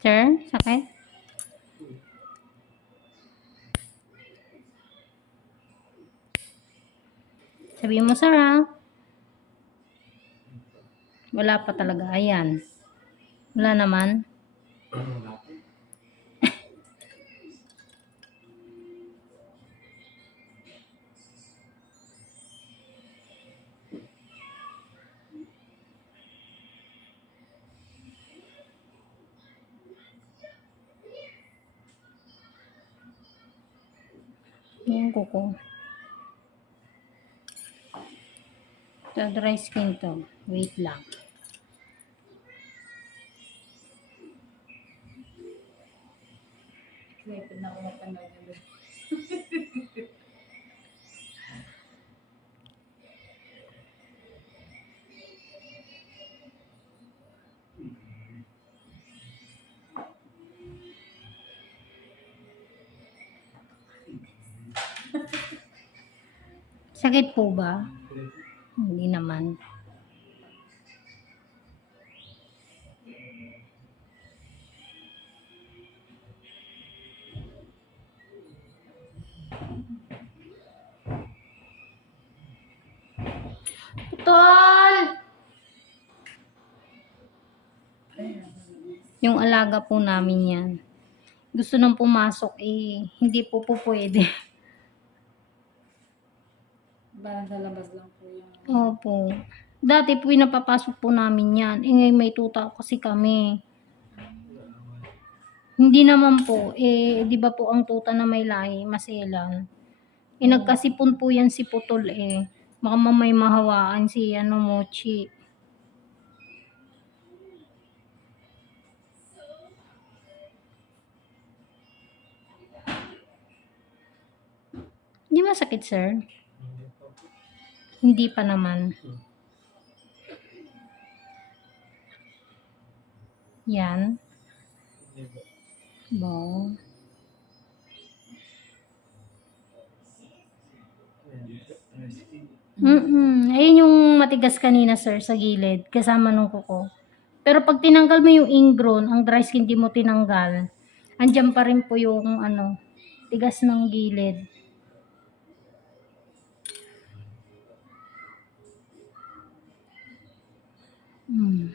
Sir, sakit? Sabihin mo, sir? Wala pa talaga. Ayan. Wala naman. Yung kuko. Ito, dry skin to. Wait lang. Excited na ako mapanood Sakit po ba? Hindi naman. Putol! Yung alaga po namin yan. Gusto nang pumasok eh, hindi po po pwede. Parang sa labas lang po yung... Opo. Dati po napapasok po namin yan. Eh ngayon may tuta kasi kami. Hindi naman po. Eh, di ba po ang tuta na may lahi, maselan. Eh, nagkasipon po yan si Putol eh. Baka mamay mahawaan si ano, Mochi. Hindi masakit, sir? Hindi pa naman. Yan. Bo. Mm Ayun yung matigas kanina, sir, sa gilid, kasama nung kuko. Pero pag tinanggal mo yung ingrown, ang dry skin di mo tinanggal, andyan pa rin po yung ano, tigas ng gilid. Hmm.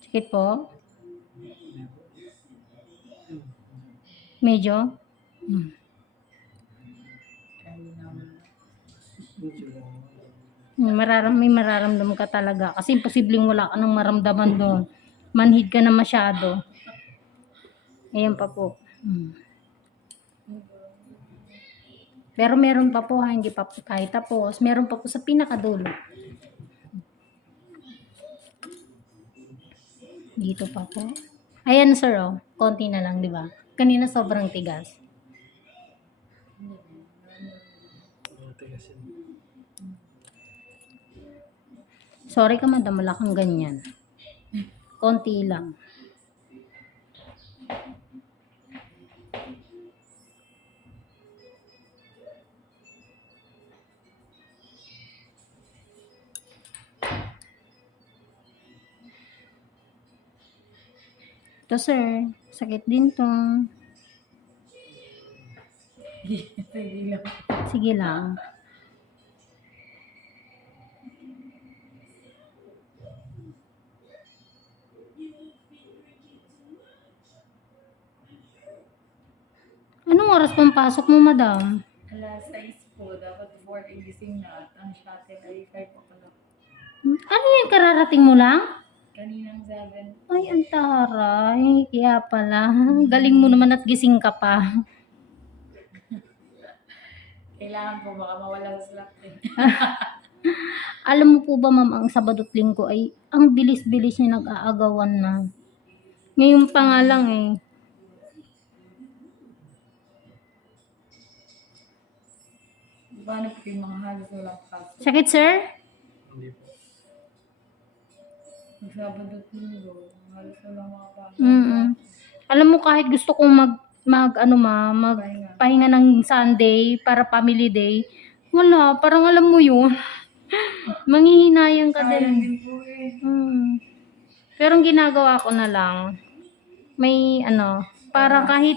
Sakit po? Medyo? Hmm. Mararam, may mararamdaman ka talaga. Kasi imposibleng wala ka nang maramdaman doon. Manhid ka na masyado. Ayan pa po. Hmm. Pero meron pa po ha, hindi pa po tayo tapos. Meron pa po sa pinakadulo. Dito pa po. Ayan sir oh, konti na lang, di ba? Kanina sobrang tigas. Sorry ka madam, wala kang ganyan. Konti lang. Ito sir, sakit din to. Sige lang. Sige lang. Anong oras pang pasok mo, madam? Alas 6 po, dapat 4 ay gising na at ang shuttle ay 5 o'clock. Ano yan, kararating mo lang? Kaninang 7. Ay, ang taray. Kaya pala. Galing mo naman at gising ka pa. Kailangan po baka mawala sa slot eh. Alam mo po ba, ma'am, ang Sabado at Linggo ay ang bilis-bilis niya nag-aagawan na. Ngayon pa nga lang eh. Paano po yung mga halos walang pasok? Sakit, sir? Mag Sabado at Linggo, halos walang mga pasok. Mm Alam mo kahit gusto kong mag mag ano ma, mag Pahinga. pahinga ng Sunday para family day, wala, parang alam mo yun. Manghihinayang ka Sayang din. din po eh. Hmm. Pero ang ginagawa ko na lang, may ano, para kahit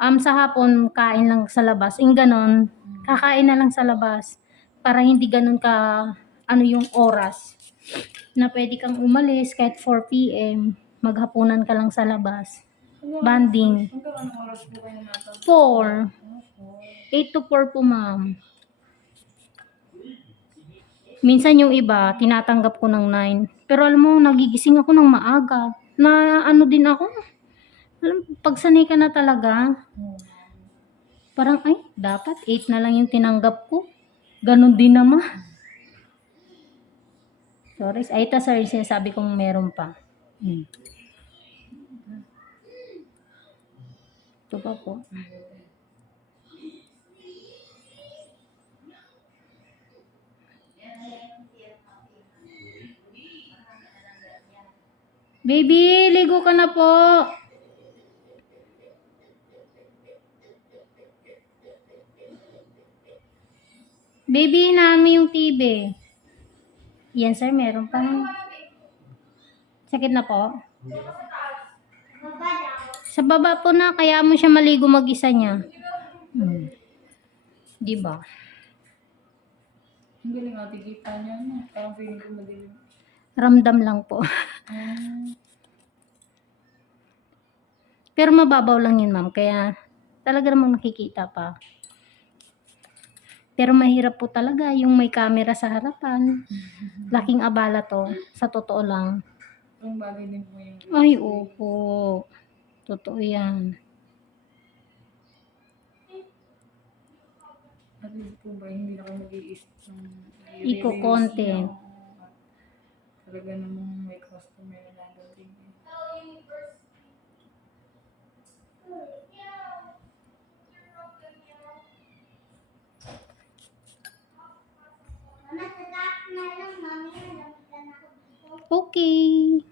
um, sa hapon kain lang sa labas, yung ganon, kakain na lang sa labas para hindi ganon ka ano yung oras na pwede kang umalis kahit 4 p.m. maghapunan ka lang sa labas. Banding. Kayo nata? 4. Opo. 8 to 4 po ma'am. Minsan yung iba, tinatanggap ko ng 9. Pero alam mo, nagigising ako ng maaga. Na ano din ako. Alam, pag sanay ka na talaga, Oo. Parang ay, dapat 8 na lang yung tinanggap ko. Ganon din naman. Sorry. Ay, ito sir, sinasabi kong meron pa. Hmm. Ito pa po. Baby, ligo ka na po. Baby, mo yung TV. Yan sir, meron pa. Sakit na po? Sa baba po na, kaya mo siya maligo mag-isa niya. Hmm. Di ba? Ang galing ate, kita niya no? Parang feeling ko madilim. Ramdam lang po. Pero mababaw lang yun, ma'am. Kaya talaga namang nakikita pa. Pero mahirap po talaga yung may camera sa harapan. Laking abala to. Sa totoo lang. Ang bagay din po yung Ay, opo. Totoo yan. at least po ba hindi na kayo mag-iisip ng Iko-content. Talaga namang may customer na Okay.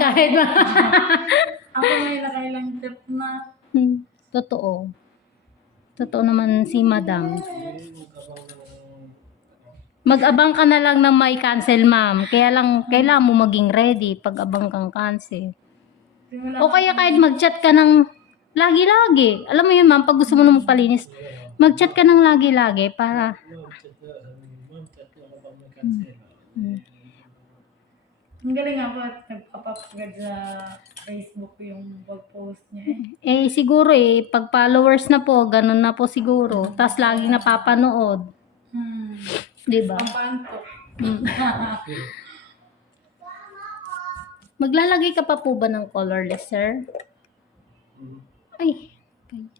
Kahit ba? Ako may lakay lang tip na. Hmm, Totoo. Totoo naman si madam. Mag-abang ka na lang ng may cancel, ma'am. Kaya lang, kailangan mo maging ready pag abang kang cancel. O kaya kahit mag-chat ka ng lagi-lagi. Alam mo yun, ma'am, pag gusto mo na magpalinis, mag-chat ka ng lagi-lagi para... Hmm. Ang galing nga po at nagpa-pop agad sa Facebook yung pag-post niya eh. Eh, siguro eh, pag followers na po, ganun na po siguro. Tapos laging napapanood. Hmm. Di ba? Pampantok. Hmm. Maglalagay ka pa po ba ng colorless, sir? Ay. okay.